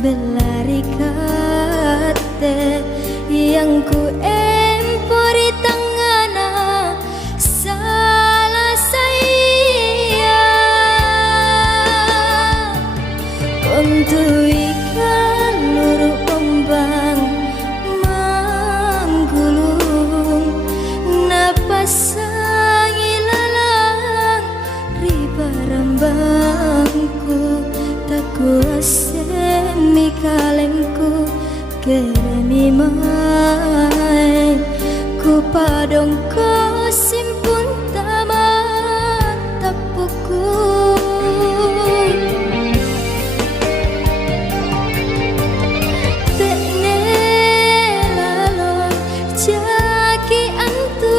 Belari kate yang ku empori tangana salah saya untuk ikan luru ombang manggulung napas sangilalang riba rambangku tak kuasa mikalengku keremi mai ku padong ko simpun tamat tapuku tekne lalo jaki antu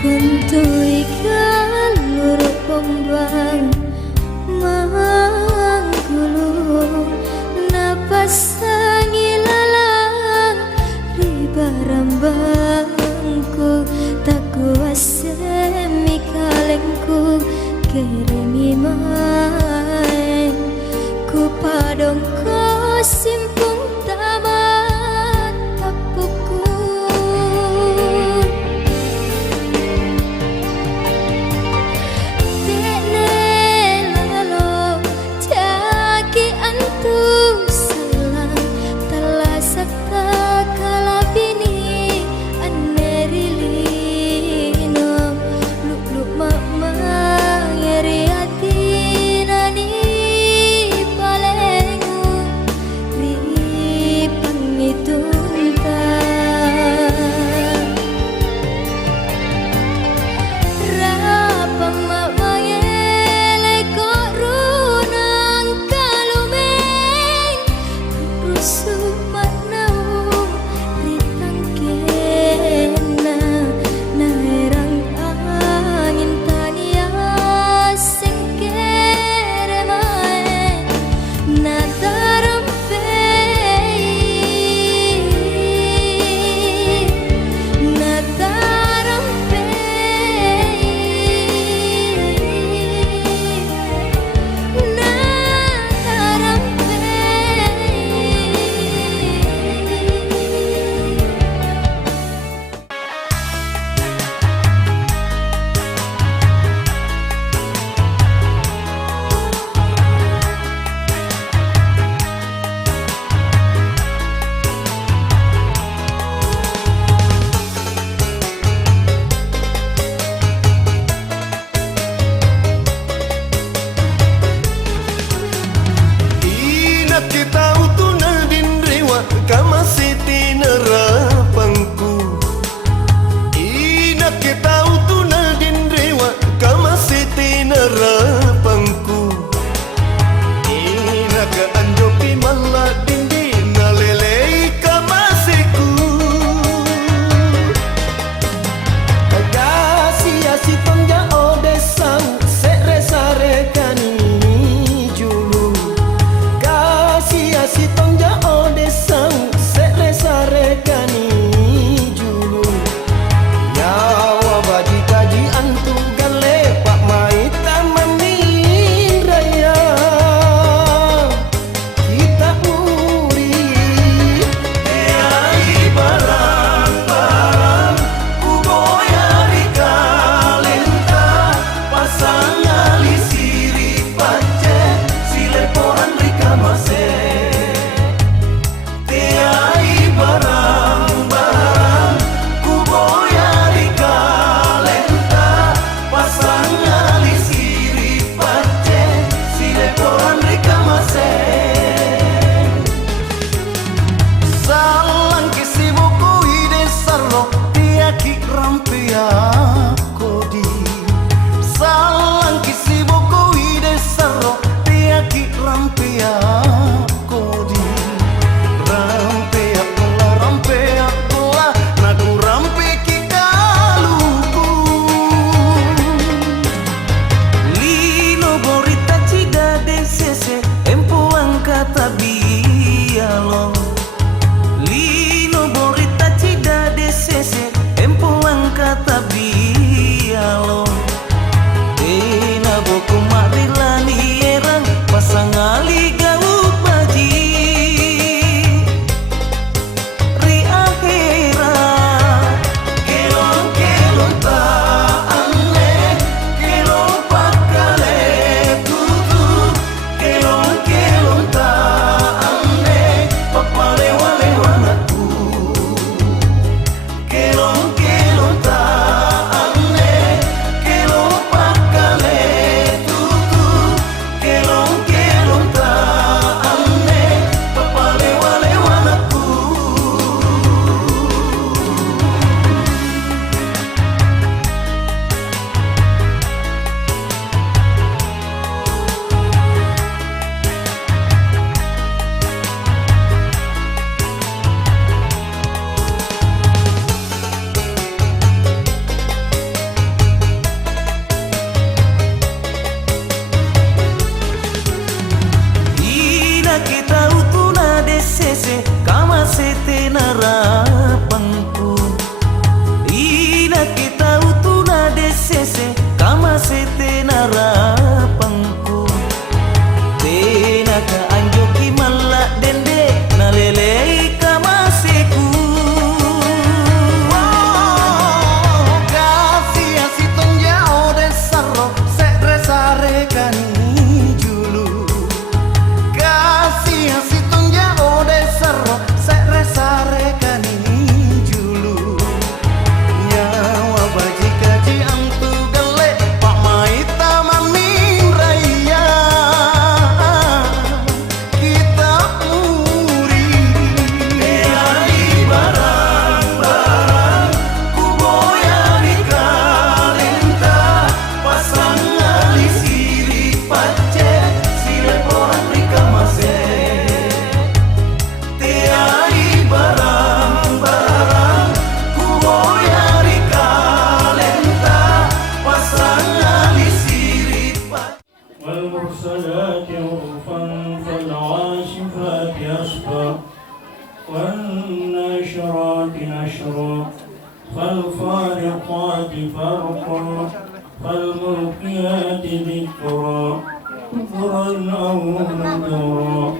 kuntui kaluru pombang manggulung napas sangilalang ribarambangku tak kuasa mikalengku keremi mai ku padong ko simpung tamat tapuku tekne lalo jaki antu salang telah sakta kalabini anerilino luk-luk mama ngeri hati nani palengu نشرا فالفارقات فرقا فالملقيات ذكرا عذرا أو نذرا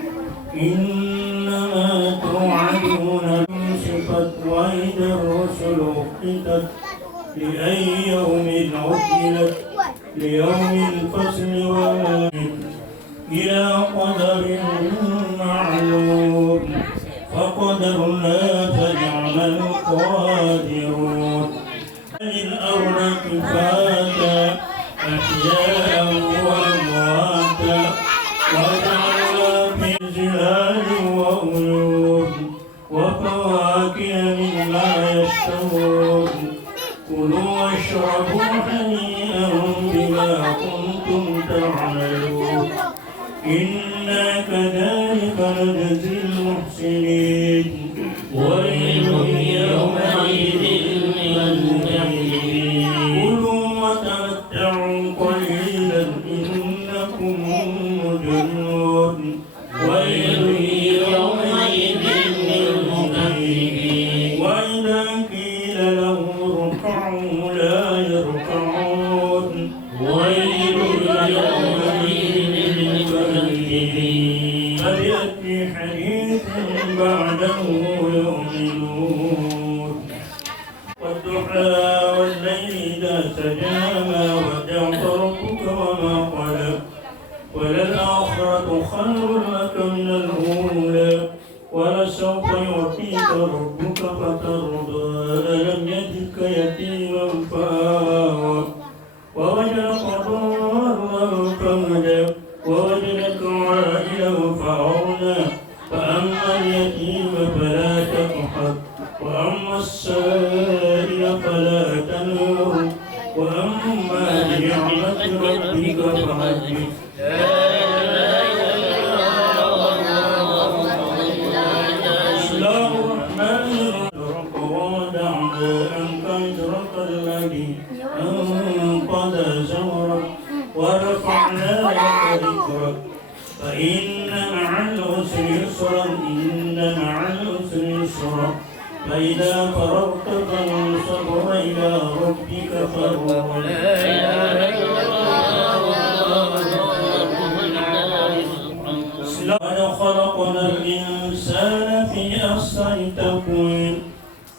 إنما توعدون لصفت وإذا الرسل أقتت لأي يوم عجلت ليوم الفصل والآخر إلى قدر معلوم فقدرنا فنعم القادرون الأرض كفاتا أحياء وأمواتا وجعلنا في ظلال وعيون وفواكه مما يشتهون كلوا واشربوا هنيئا بما كنتم تعملون إنا كذلك نجزي المحسنين ويل يومئذ للمكذبين كلوا وتمتعوا قليلا إنكم مجرمون ويل يومئذ للمكذبين وإذا قيل لهم اركعوا لا يركعون ويل يومئذ للمكذبين فبأي حديث بعده يؤمنون والضحى والليل إذا سجى ما ودعك ربك وما قلى وللآخرة خير لك من الأولى ولسوف يعطيك ربك فترضى ألم يجدك يتيما فآوى ووجدك ضالا فهدى ووجدك عائلا فأغنى فأما اليتيم فلا تقهر وأما السائل فلا تنهر وأما بنعمة ربك فحدث بسم الله الرحمن الرحيم ودعنا أنك أجرك الذي أنقذ زورك ورفعنا لك ذكرك فإن مع العسر يسرا إن مع العسر يسرا فإذا فرغت فانصب وإلى ربك فارغب لقد خلقنا الإنسان في أحسن تقويم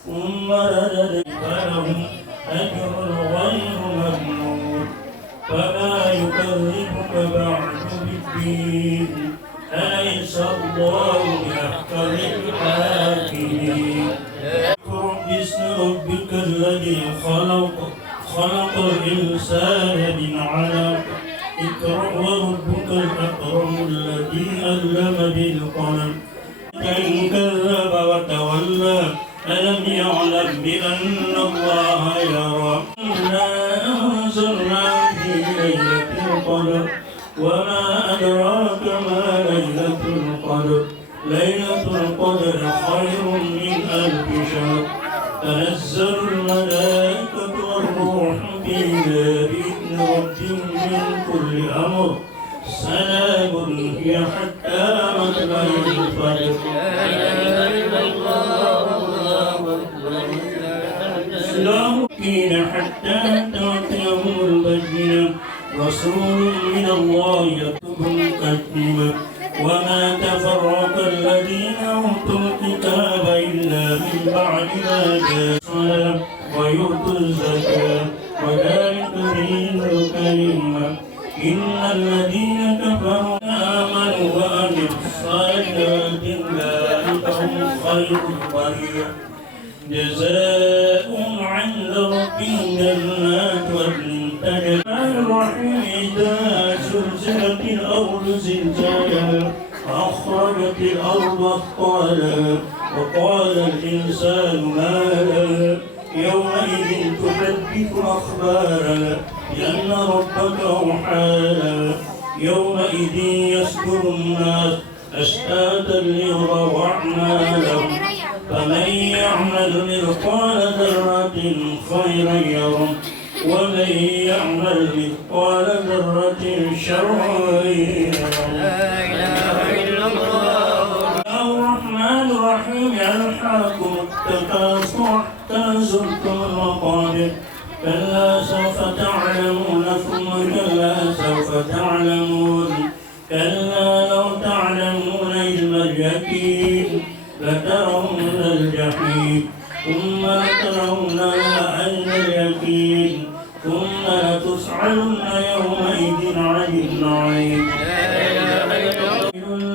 ثم رددناه فله أجر غير ممنون فما يكذبك بعد بالدين أليس الله بأحكم الحاكمين اقرأ باسم ربك الذي خلق الإنسان من علق اقرأ وربك الأكرم الذي علم بالقلم إن كذب وتولى ألم يعلم بأن الله يرى إنا أنزلنا في ليلة القدر وما أدراك ما ليلة القدر ليلة القدر خير من 1000 شهر تنزل الملائكة والروح فيها بإذن ربهم من كل أمر سلام هي حتى مطلع الفجر سلام هي حتى تأتيهم البينة رسول من الله يكتب مقدما وما تفرق الذين أوتوا الكتاب إلا من بعد ما جاءهم الصلاة ويؤتوا الزكاة وذلك دين القيمة إن الذين كفروا آمنوا وعملوا الصالحات أولئك هم خير البرية جزاؤهم عند ربهم جنات عدن تجري الرحيم إذا زلزلت الأرض زلزالها وأخرجت الأرض أثقالها وقال الإنسان ما لها يومئذ تحدث أخبارها لأن ربك أوحى لها يومئذ يصدر الناس أشتاتا ليروا أعمالهم فمن يعمل مثقال ذرة خيرا يره ومن يعمل مثقال ذرة شرا يره. لا إله إلا الله. الرحمن الرحيم يلحقكم التكاثر زرتم المقابر كلا سوف تعلمون ثم كلا سوف تعلمون كلا لو تعلمون علم اليقين لترون الجحيم ثم لترونها عين اليقين ثم لتسألن يومئذ عن النعيم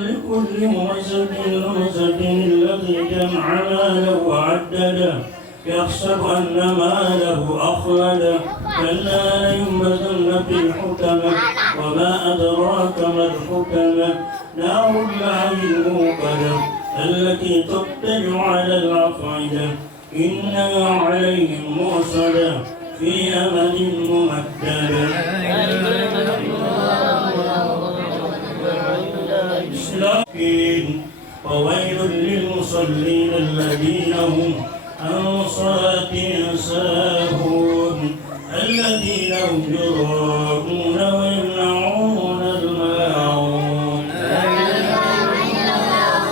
لكل همزة لمزة الذي جمع ماله وعدده يحسب أن ماله أخلده كلا لينبذن في الحطمة وما أدراك ما الحطمة نار الله الموقدة التي تطلع على الأفئدة إنها عليهم مرصدة في أمد ممددة وويل للمصلين الذين هم عن صلاتهم ساهون الذين هم يراءون ويمنعون الماعون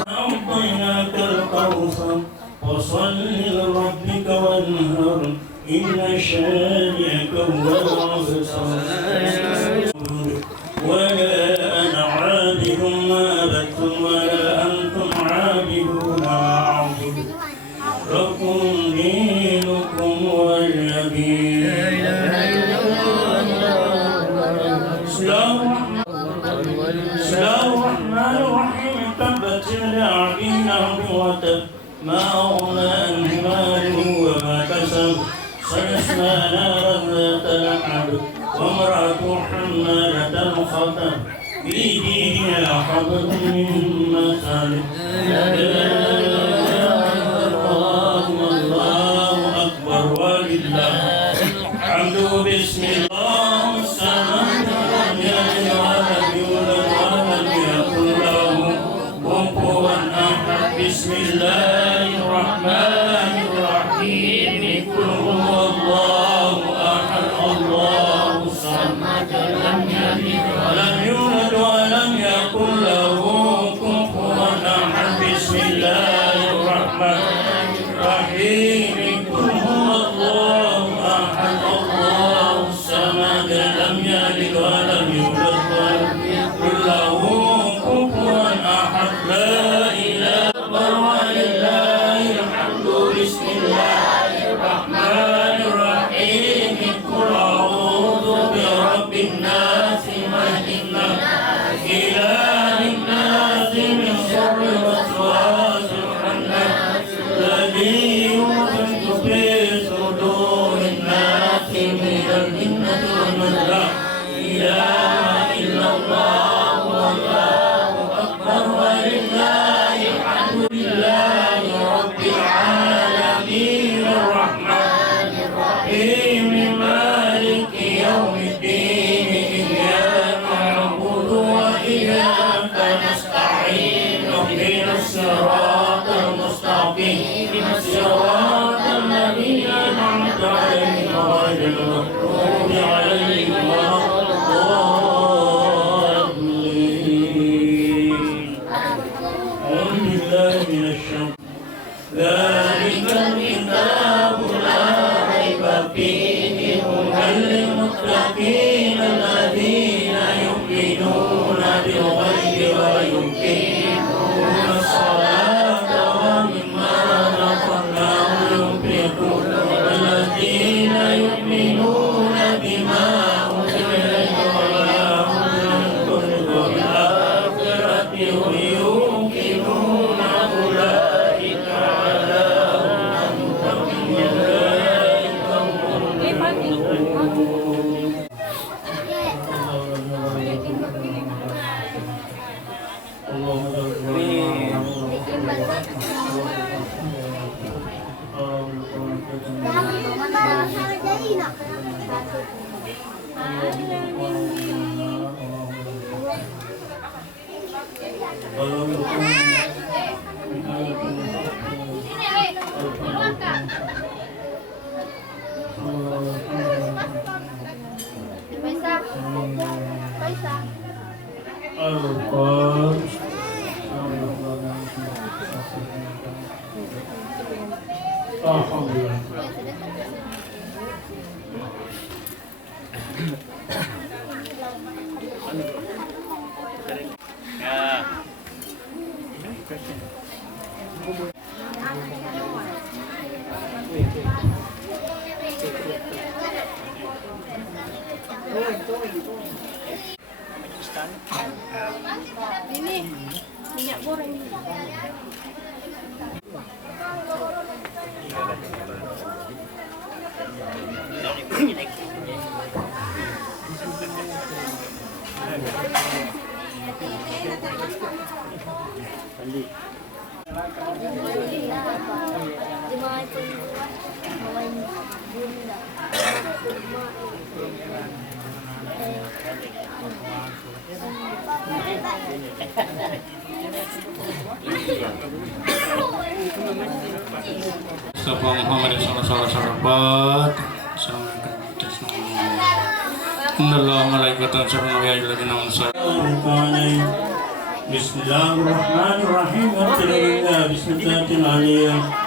أعطيناك الكوثر فصل لربك وانهر إن شانئك هو الأبتر ولا أنا عابد ما عبدتم ولا أنتم عابدون ما أعبد لكم دينكم ولي دين بسم الله الرحمن الرحيم تبت يدا أبي لهب وتب ما أغنى عنه ماله وما كسب سيصلى نارا ذات لهب وامرأته حمالة الحطب في جيدها حبل من مسد الله أكبر ولله الحمد بسم الله الصمد لم يلد ولم يولد ولم يكن له كفوا أحد بسم الله الرحمن الرحيم قل هو الله أحد الله الصمد لم يلد ولم يولد ولم يكن له كفوا أحد بسم الله الرحمن الرحيم قل هو الله أحد الله الصمد لم يلد ولم يولد ولم يكن له كفوا أحد لا إله إلا الله ولله الحمد بسم الله الرحمن الرحيم قل أعوذ برب الناس ملك الناس إله الناس من شر الوسواس الخناس الذي يوسوس في صدور الناس من الجنة والناس لا إله إلا الله والله أكبر ولله الحمد لله رب العالمين الرحمن الرحيم مالك يوم الدين إياك نعبد وإياك نستعين اهدنا الصراط المستقيم صراط الذين أنعمت عليهم غير المغضوب عليهم ولا الضالين أعوذ بالله من الشيطان ذلك الكتاب لا ريب فيه هدى للمتقين الذين يؤمنون بالغيب ويقيمون الصلاة ومما رزقناهم ينفقون الذين يؤمنون بما أنزل إليك وما أنزل من قبلك وبالآخرة هم يوقنون أولئك على هدى من أولئك هم المفلحون Alhamdulillah. Ya. Ini minyak goreng. Mustafa Muhammad sallallahu alaihi wasallam. Innallahu malaikatahu yusalluna 'alan nabi. Bismillahirrahmanirrahim. Bismillahirrahmanirrahim.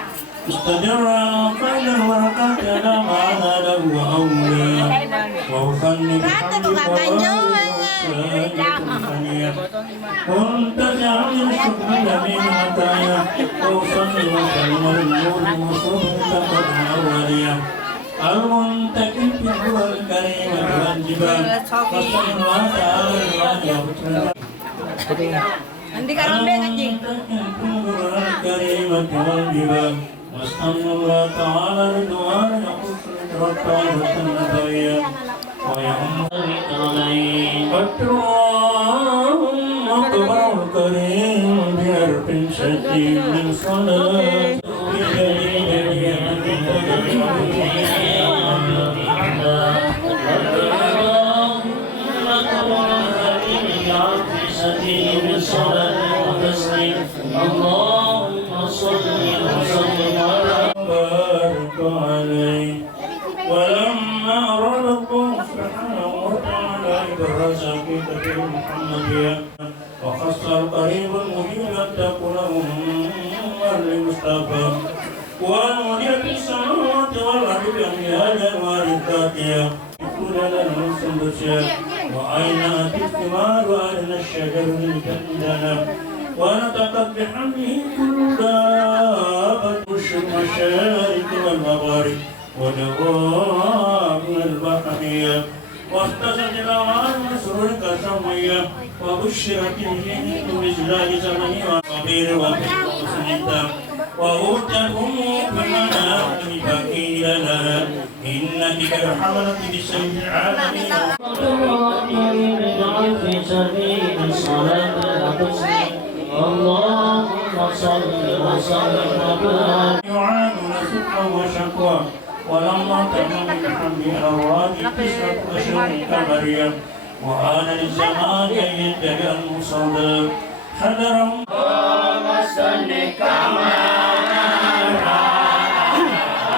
Mustadira qala wa qala ma hada wa awliya wa ufanni قلت جعل الشكر من عطايا وصلي وسلم النور وصلت قد أوليا المنتكب هو الكريم والجبال وصلى الله تعالى الوالي Nanti kalau anjing. الكريم والجبال وصلى الله تعالى الوالي يخص ربا وسلم ويعم عليه أكبر الكريم بحرف شديد من صلاة اللهم صل وسلم وبارك عليه ولما أراد الله سبحانه وتعالى بالرزق في محمدية وخص القريب المجيب تكون لمصطفى والمنير في السماوات والأرض بأميال الوارداتية كل لنا سندسيا وأين الثمار وأين الشجر الجندنا ونطقت بحمده كل دابة المشارق والمغارب ودواب البحرية واختصت الأوعال مسرورك سمية وبشرت الجنة بزلال زمني وصغير وبالمسنة وأوتهم بمنام بكي لنا إنك كالحملة بسيف العالمين اجعل في سبيل الصلاة والتسليم اللهم صل وسلم وبارك يعانون سكرا وشكوى ولما تمام بحمد أرواح تسعة أشهر كمريم وآن للزمان أن ينتهي المصدر حذرا اللهم صل كما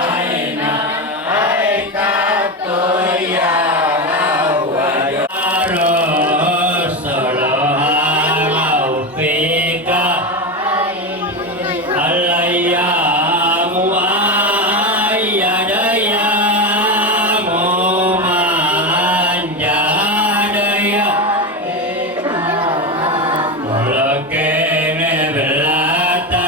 رأينا عليك الطيار Walakene belata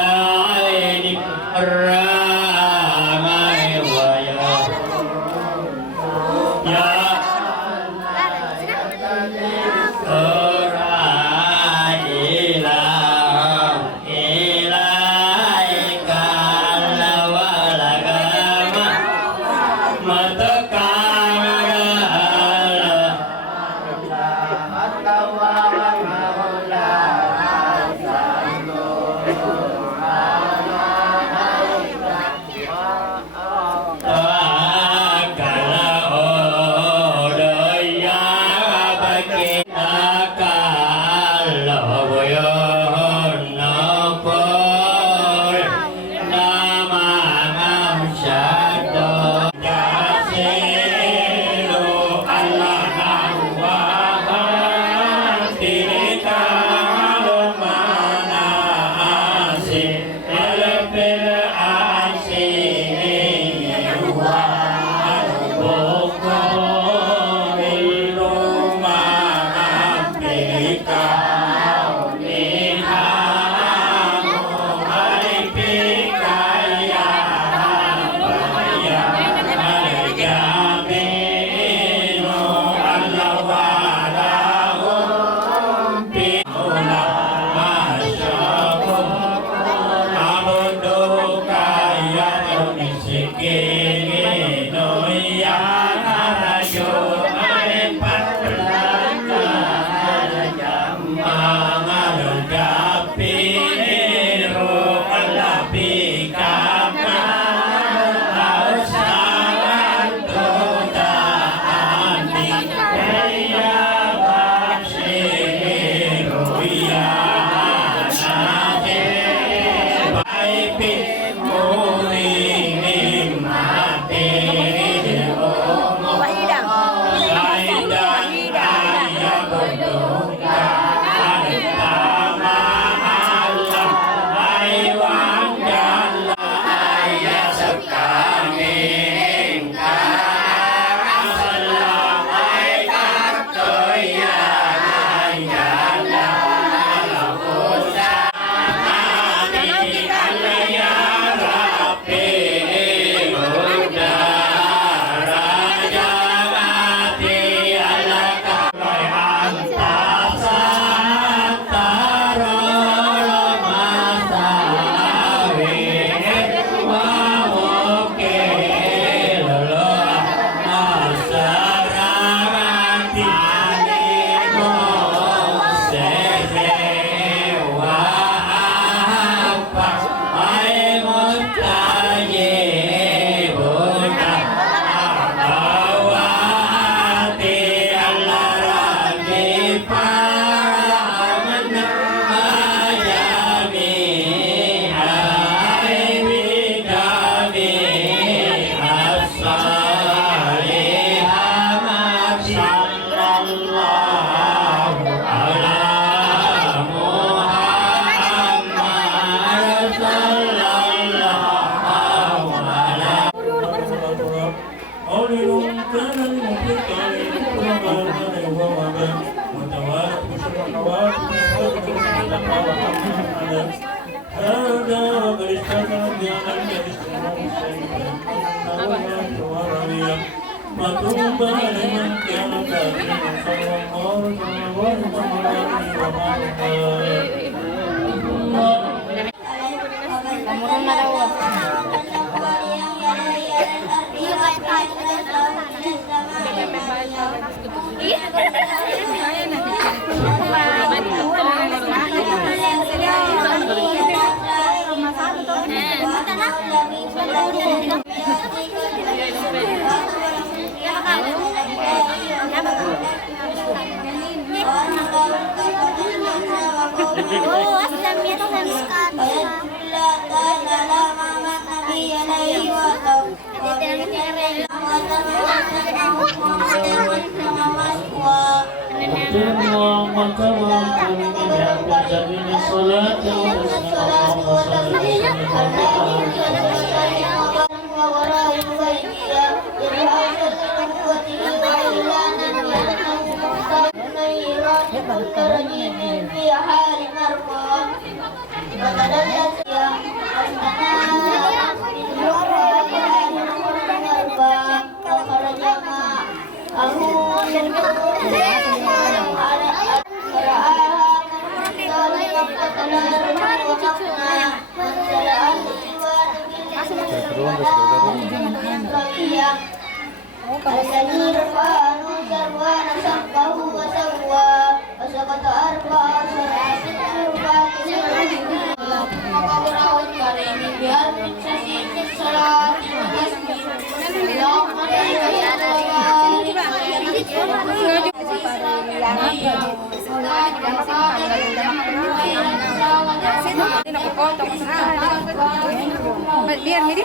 Biar jadi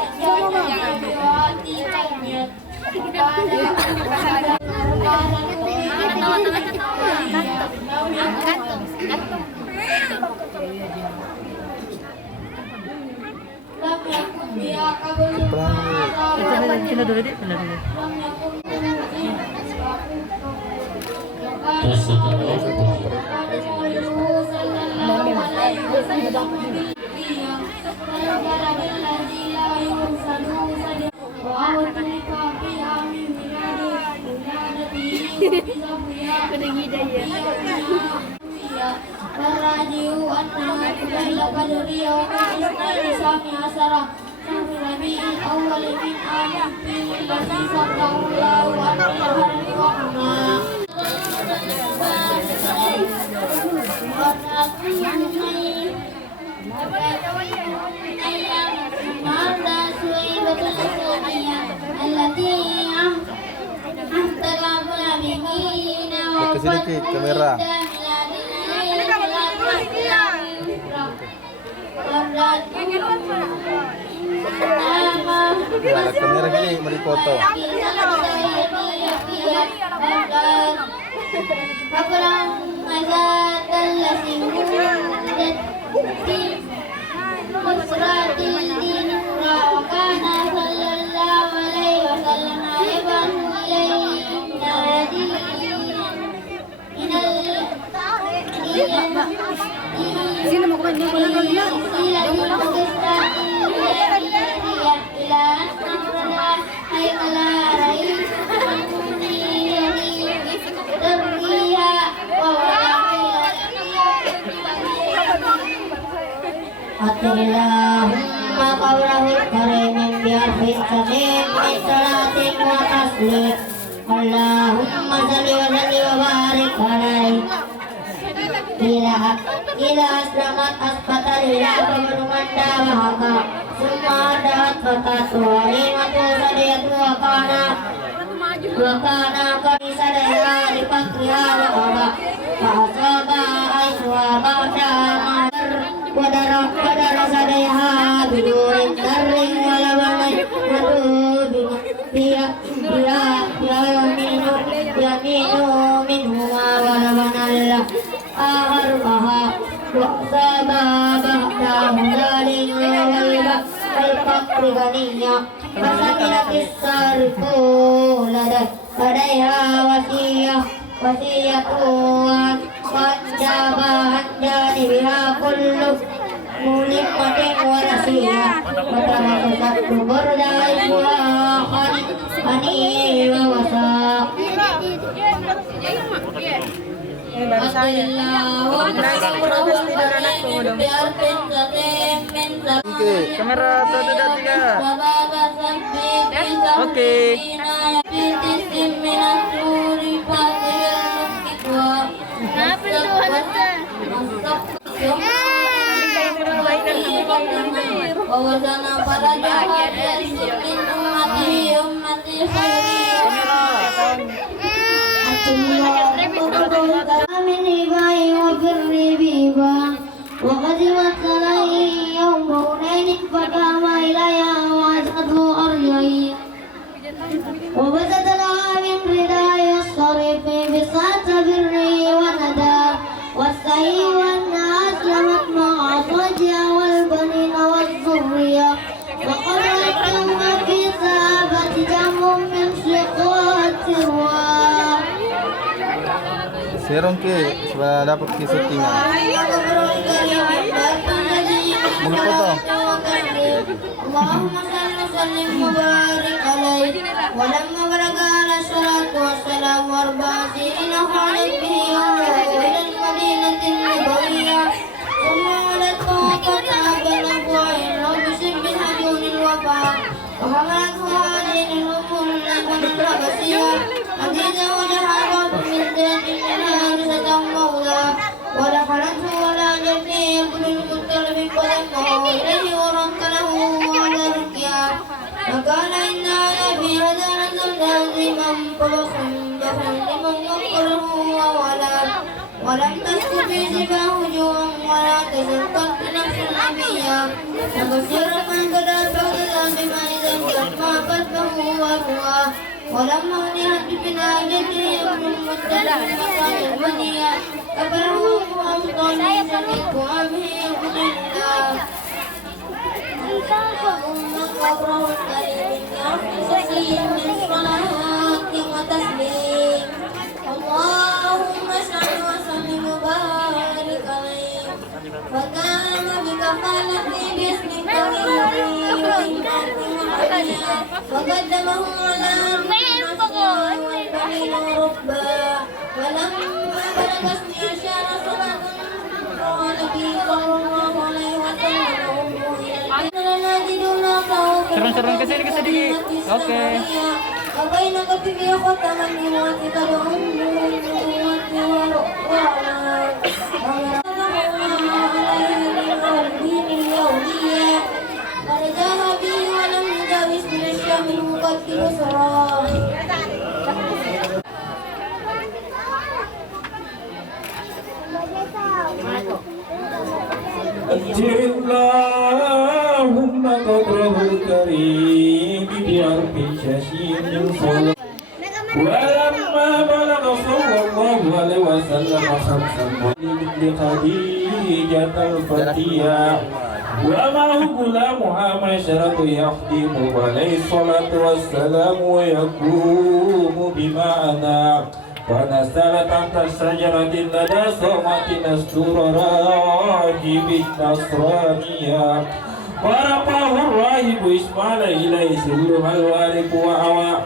Kena dulu deh, kena dulu. الربيع الأول من عام الفيل الذي صدق الله عن الشهر الرحمن Sedikit kamera. Wala kamera gini mau dipoto. Sino mo kumain ko lang Allahumma qawlahul karimin bi'arfin samin min salatin wa taslim Allahumma salli wa salli wa barik alaih Ila asramat asbatal ila pemruman dawahaka Summa adahat fatatu alimatu sadiyatu wa kana kanisadaya dipakriha wa oba Fa'asaba aiswa ba'da ma'ar Wadara sadaya bidurin daring walawanai Yaminu minhu walawanallah Aharbaha Wa'asaba ba'da daring walba Al-Fakri ganiya Fasamilatis sarfu Ladaiha wasiyatuan Wanjaba hanjani biha kullu mulimatin wa nasiyah Watawasatu burdai buahan ani wa wasaq Kamera 1, 2, 3. Oke. Wawazana para jahat dari sekian ummati Amin ibai wa firri biba Wa qadimat salai yawm hunainin Fakama ilaya wa asadu aryai Wa bazatana min ridaya sarifi Bisata birri wa nada Wasahi wa nas lamat ma'atajya wal banina wa zurriya Wa qadratama fi sahabati jamum min syiqat sirwa Serong ke supaya dapat ke settingan. Mau foto? Allahumma salli wa sallim wa barik alaihi wa lamma balaga ala salatu wassalamu arba'ina khalid bihi wa ila al-madinati an-nabawiyyah thumma ala tawafat abana bu'ain wa bisim bin hajunil wafa wa hamalat huwadin al-umur al-laban al-rabasiyah Aziza wa jahabat min dinin al-harisat al-mawla wa dakhalathu wa la jami'i kulul mutalib qadamahu ilayhi wa rankalahu wa ala rukyah وقال إن هذا في هذا لزوجا لمن طبخا بخل لمن وقره وولد ولم تستطيع سباه جوعا ولا تشقت نفس الأبية فبشر من قدر فقدر بما إذا ما قلبه وهو ولما نهت بناجته ابن المستلم مكان البنية كبره وأوطان سميك أمه يقول الله قبره الكريم بأفضل من صلاة وتسليم اللهم صل وسلم وبارك عليه وقام بكفالته باسمك وقدمه على المسلمين والبنين ربا ولما بلغ 12 سنة قال به صلى الله عليه وسلم turun ke sini sedikit. Oke. Abay na kapili ako taman ni Wati Kalong Wati Wala أجر اللهم قدره الكريم بحرف ششيم صلى ولما بلغ صلى الله عليه وسلم خمسا ولد خديجة الفتية ومعه غلامها معشرة يخدم عليه الصلاة والسلام ويقوم بمعنى فنزل تحت الشجرة لدى صومة نستور راهب النصرانية ورفعه الراهب إسماعيل إليه سلم الوارث وأوى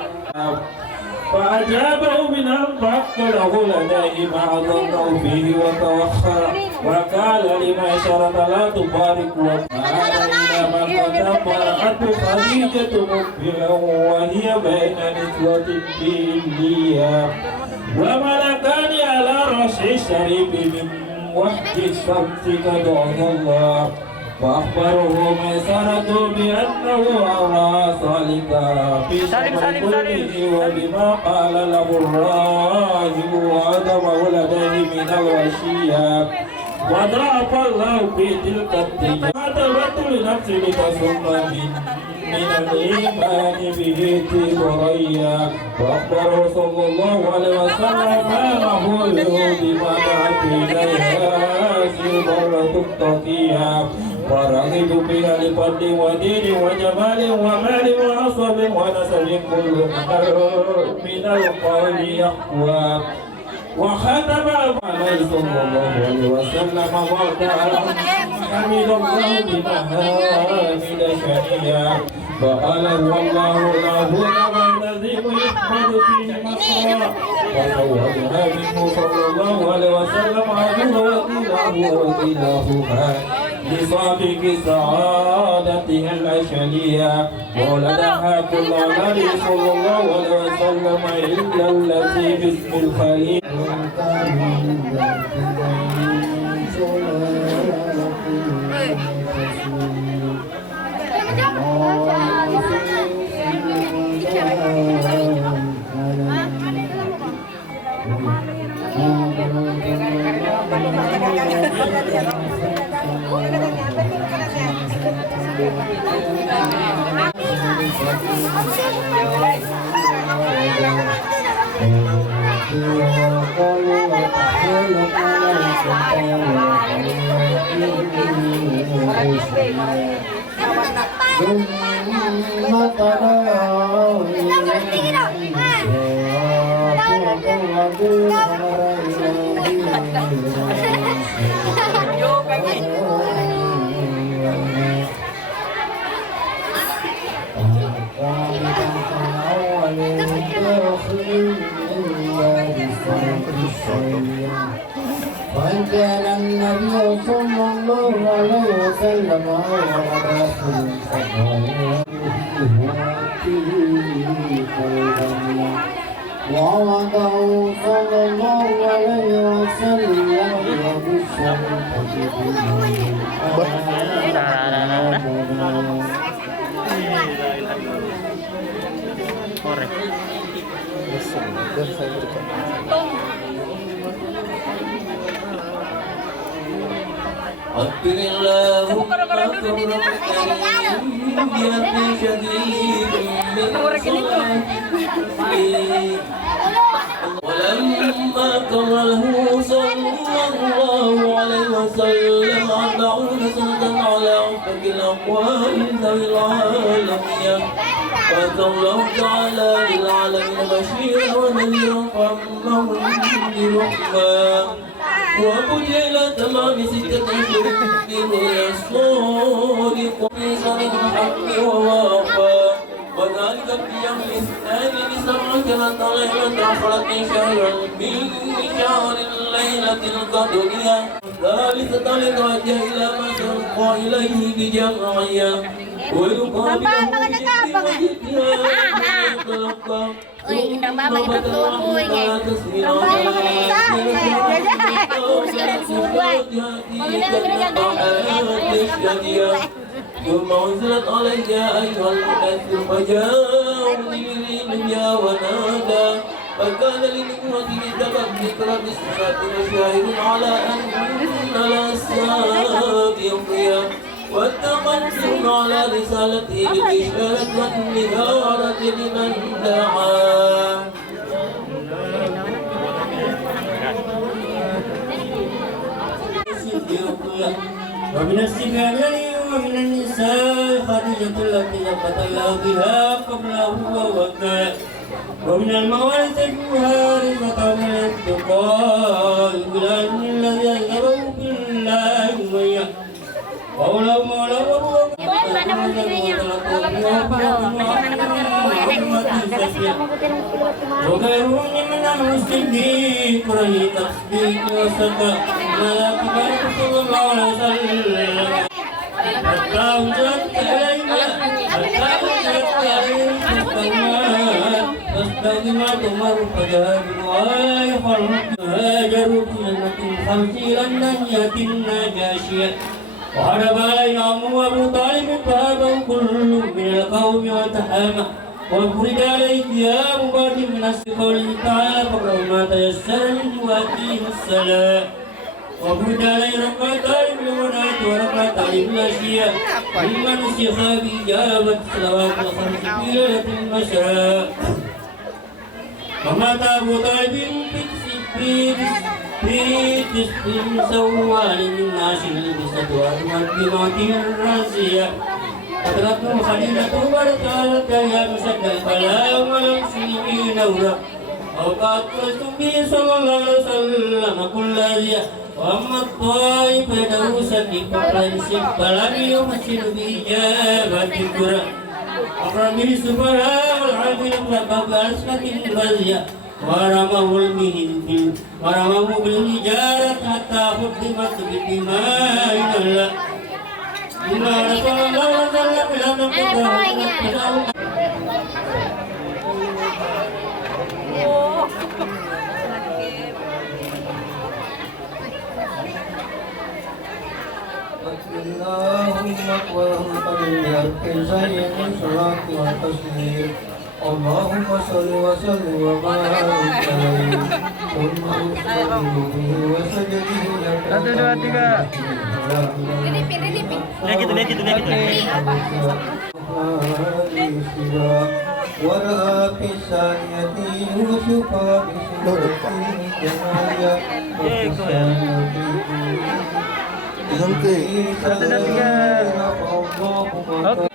فأجابه من البحث له لديه ما ظنه فيه وتوخى وقال لما شرط لا تبارك وقال إلى من قد فرحته خديجة مقبلا وهي بين نسوة بإليا وملكان على رأس الشريف من وحد الشمس قد الله وأخبره ميسرة بأنه أرى صالحا في شرطه وبما قال له الراهب وعدم ولده من الوشية وضعف الله في تلك الدنيا عتبت لنفسه لتصم من الإيمان به ثريا وأخبره صلى الله عليه وسلم ما هو بما دعت إليها سبرة التقيا ورغب بها لفضل ودين وجمال ومال وعصب ونسب كل من القول يقوى وختم عليه صلى الله عليه وسلم وقال حمد الله بمحامد شريا فقال والله له الذي يحمد فيه مصرا وصورها منه صلى الله عليه وسلم عبده وكيلهما لصابق سعادتها الأشلية ولدها كل النبي صلى الله عليه وسلم إلا التي باسم الخليل وكان النبي صلى الله عليه وسلم ووضعه صلى الله عليه وسلم أكبر اللهم يا شديد ولما كرره صلى الله عليه وسلم 40 سنة على عفك الأقوال ذوي العالمية فأتى الله تعالى للعالمين بشيرا ونذيرا فأمه برحمة وقضي إلى تمام 6 أشهر برؤيا الصادق بصدق الحق ووافى وذلك في يوم الاثنين ب17 ليلة خلت من شهر الليلة القدرية الثالثة لتوجه إلى ما سيلقى إليه بجمعية Uy, indang baba kita tuh aku ini. Indang baba kita kursi dan sebuah. Mengenai mengenai dari ثم أنزلت علي أيها المؤثر فجاءني من ونادى فكان لنبوته تبت ذكرى بالصلاة وشاهد على أن الأسباب يوميا والتقدم على رسالته بالإشارة والنذارة لمن دعا ومن السجانين ومن النساء خديجة التي لقت الله بها قبله ووكاء ومن الموارث الجوارثة من التقاء بالعلم الذي أنزله بالله ويا قوله مولاه وهو وغيره من المسلمين قرأي تصديق وصدق ملاك بارك صلى الله عليه وسلم حتى وجدت إلينا حتى وجدت إلينا فاستخدم عمر فجاء بالوالي فرق هاجروا في جنة الخمس إلى النهية النجاشية وحرب علينا عمه أبو طالب فهابه كل من القوم وتحامى وانفرد عليك يا مبارك من أسف قوله تعالى فقرأوا ما تيسر منه وأقيموا الصلاة وانفرد علي ركعتين بالغداة وركعتين بالعشية ممن نسخ بإجابة الصلوات الخمس في ليلة المساء ومات أبو طالب في كسب سوال من عاشر البسة وأحمد بموته الراسية أدركنا خليلة بركالة يا مسد الفلاح والمسلمين نورا أوقات قلتم به صلى الله عليه وسلم كل أذية وأما الطائف يده سنك فلنسك فلم يمثل بإجابة الكرة أقرب به السفراء والعامل فقط بأسفة الرزية ورمه بالحجارة حتى ختمت بدماء الله إن رسول الله صلى الله عليه وسلم اللهم وارحمنا بزين الصلاة والتسليم اللهم صل وسلم وبارك عليه ثم أصلي وسجده لك Satu, dua, tiga. ورأى في الثانية يوسف بسورة الجمالية وفي الثانية Nanti. Satu, dua, tiga. Oke.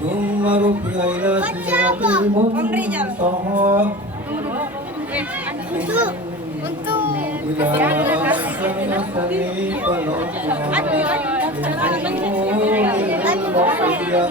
ثم رفع إلى سدرة المنتهى إلى أحسن صديق الأرض إلى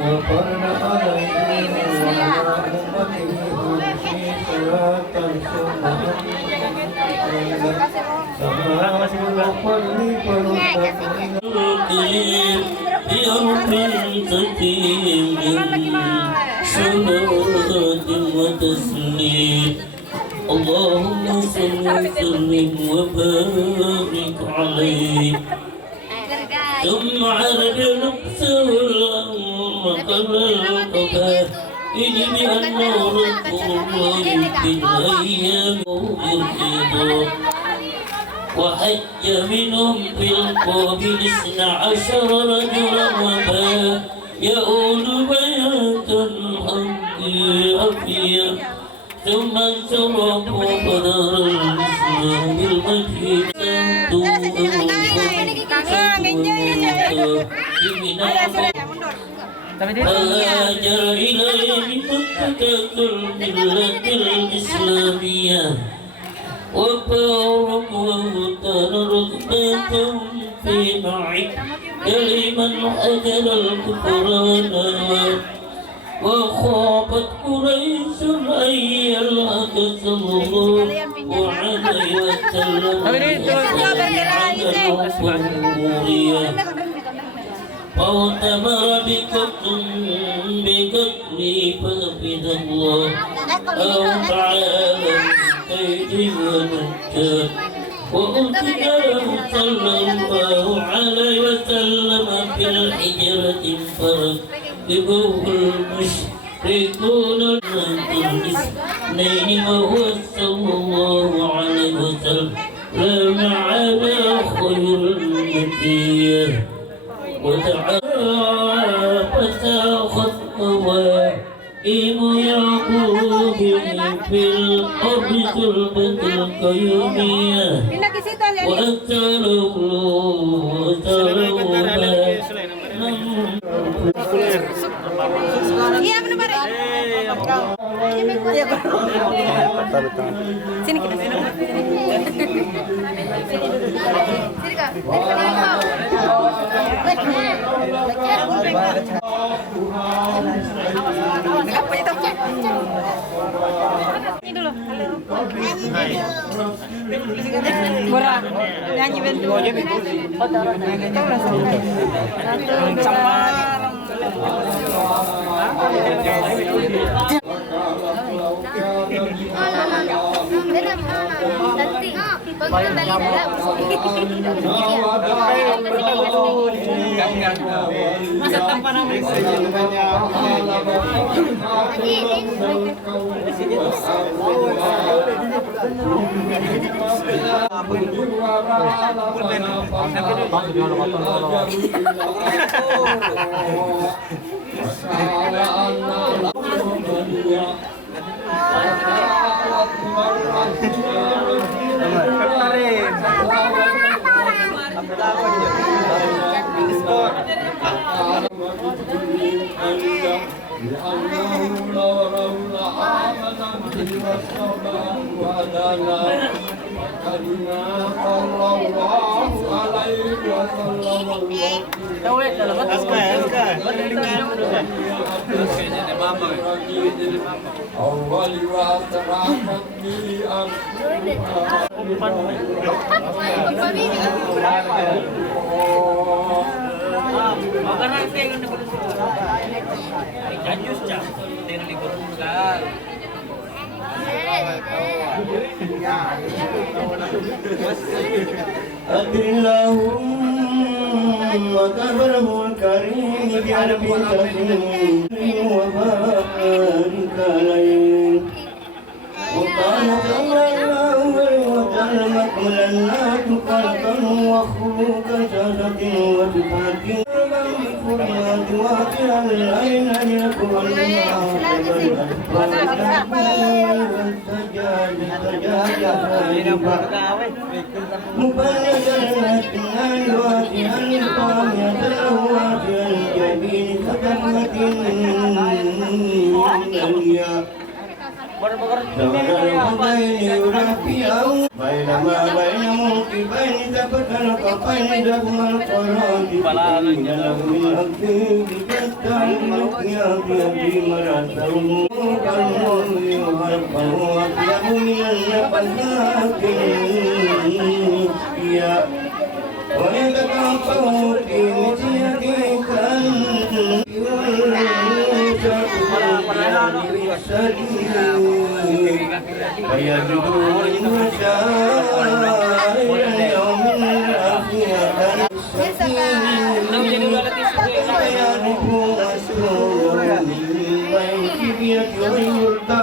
وقرن عليهم وعلى أمتهم في صلاة وتسليم اللهم صل وسلم وبارك عليه ثم عرج نفسه الأمر قبل القضاء إلي بأنه رسول الله في الأيام يريد وحج منهم في القابل 12 رجلا وما يؤول بيات الحق عافية ثم انصرفوا فدار الإسلام بالمجيد هاجر إليه مكة الملة الإسلامية وبارك وابتل رغبتهم في معك لمن حجر الكفران وخافت قريش أن يلهك صلى الله عليه وسلم فاؤتمر بقتلي فحفظ الله أو تعالى كيد ونجاه وأرسل له صلى الله عليه وسلم في الحجرة فركبه المشركون الاثنين وهو صلى الله عليه وسلم على خير النبي وتعالى فساخت قوائم يعقوب في الأرض تربة القيومية وأتلوا Iya benar Pak. Sini kita sini. Sini Kak. Apa itu? Ini dulu. Murah. Nyanyi bentuk. اللهم كبره الكريم بألف تسليم وبارك عليه وقال صلى الله عليه وسلم كل الناس خلقا وخلوقا شهادة وصفات بفريات واقعا العين يكون مبلغا الأسنان واسعا القامية واسع الجبين ختمة الياء بينما بين موقفين ثبت القفين دفم القرآن من الأكيد تستعين القياس يبي مراسه كالمؤمن وغرقه أطيب من النفسات ويتكفه في مشيتك فيجدون مشاعر يوم الآخرة فيعرفوا مسرورا من بيت ويلقى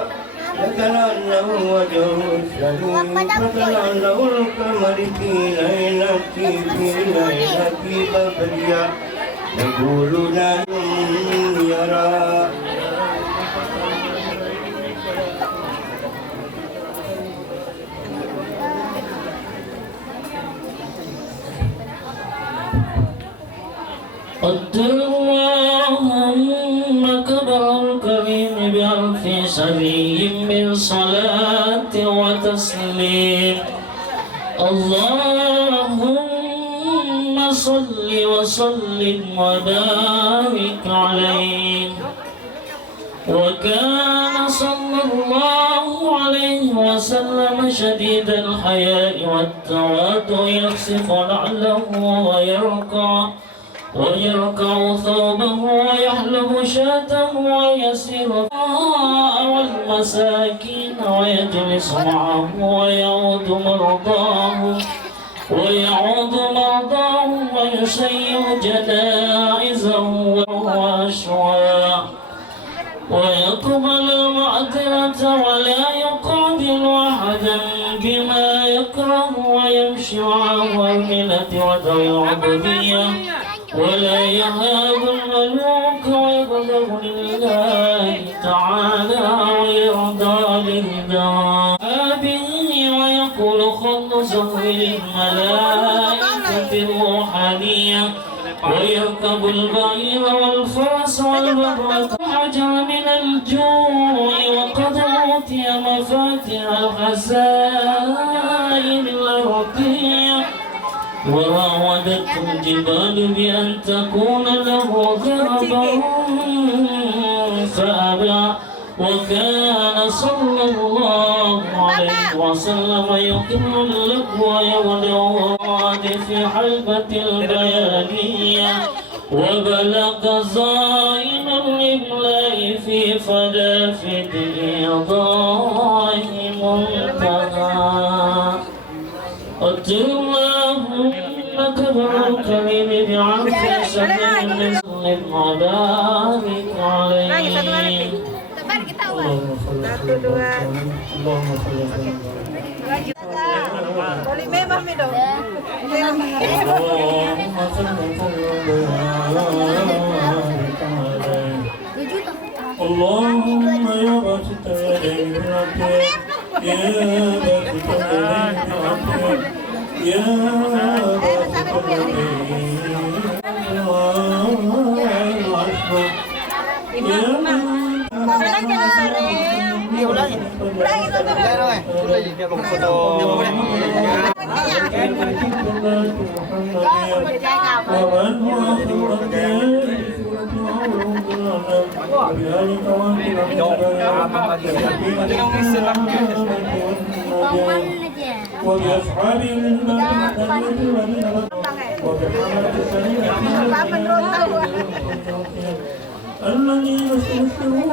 لكنه وجهه السليم فكأنه القمر في ليلة بدرية يقول لا يرى قدر الله سبيل من صلاة وتسليم اللهم صل وسلم وبارك عليه. وكان صلى الله عليه وسلم شديد الحياء والتواضع يخسف نعله ويركع ثوبه ويحلب شاته ويسير والمساكين ويجلس معه ويعود مرضاه ويشيع جنائزه وأشواع ويقبل المعترة ولا يقابل أحدا بما يكره ويمشي على الملة وذوي العبودية ولا يهاب الملوك ويغضب لله تعالى ويرضى لله ويقول خلصه للملائكة الروحانية ويركب البعير والفرس والبغلة حجر من الجوع وقد أوتي مفاتيح الخزائن الأرضية وراودته الجبال بأن تكون له ذهبا فأبى. وكان صلى الله عليه وسلم يقر اللب ويودع في حلبة البيانية وبلغ زائن الإملاء في فدافد إيضاح منتهى. اللهم كبر الكريم بعفو سبيل مسلم وبارك عليه. اللهم يا باسط يديك العافية يا باسط يديك العافية يا باسط وبأصحاب الذين استبشروا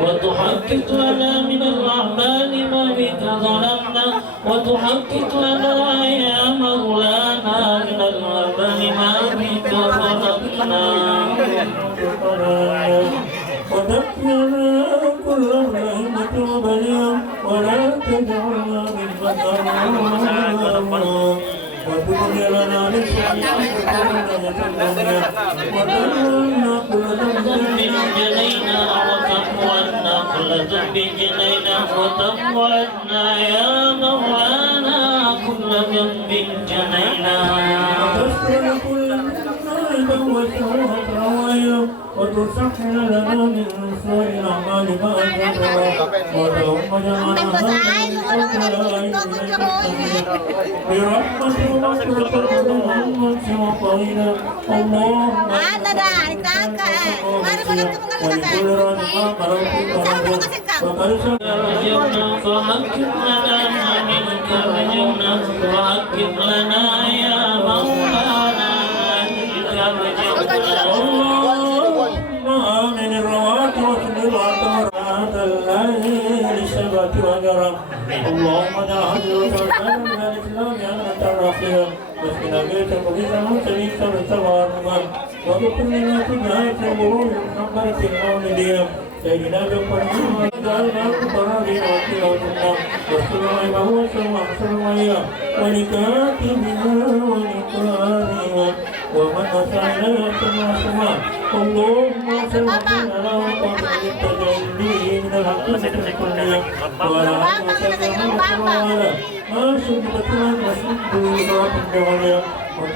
وتحقق لنا من الأعمال ما بك ظلمنا وتحقق لنا يا مولانا من الأعمال ما بك ظلمنا وتكفينا كل رحمة وبليا ولا تجعلنا من وتب لنا كل ذنب جنينا وتقوتنا يا مولانا كل ذنب جنينا وتسكن كل عيب وتوهب وتسحر لنا من سوء الأعمال ما أجرنا وتهم برحمة ومغفرة محمد وطهينا اللهم فحكم لنا منك رجونا وحكم لنا يا مولانا منك رجونا اللهم آمن الروات واصلب عطرات الليل شبك وجرم اللهم جعل وسلم من الإسلام أنت الرحيم واسقنا بيتك وبيتا سبيل سبت وارمان وبكل ما تجاهك ومرور محمد المولدين Sayyidina Muhammad sallallahu alaihi wasallam Rasulullah bahwa semua walikatiha walikatiha wa man asana semua Allahumma salli ala Muhammad tajalli min al-haqqi kulliya wa ala alihi masuk ke dalam masuk ke dalam wa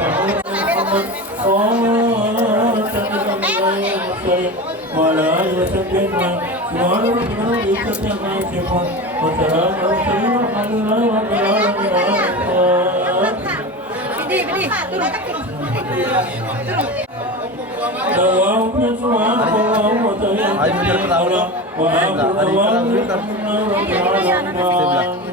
وعلى آله وصحبه أجمعين سبحان ربك رب العزة عما يصفون وسلام على المرسلين والحمد لله رب العالمين دعواهم سبحانك اللهم وتعالى وآخر دعواهم الحمد لله رب العالمين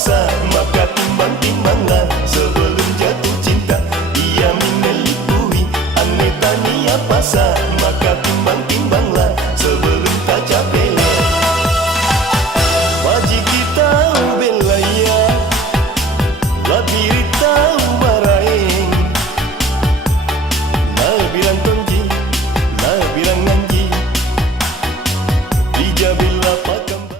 sama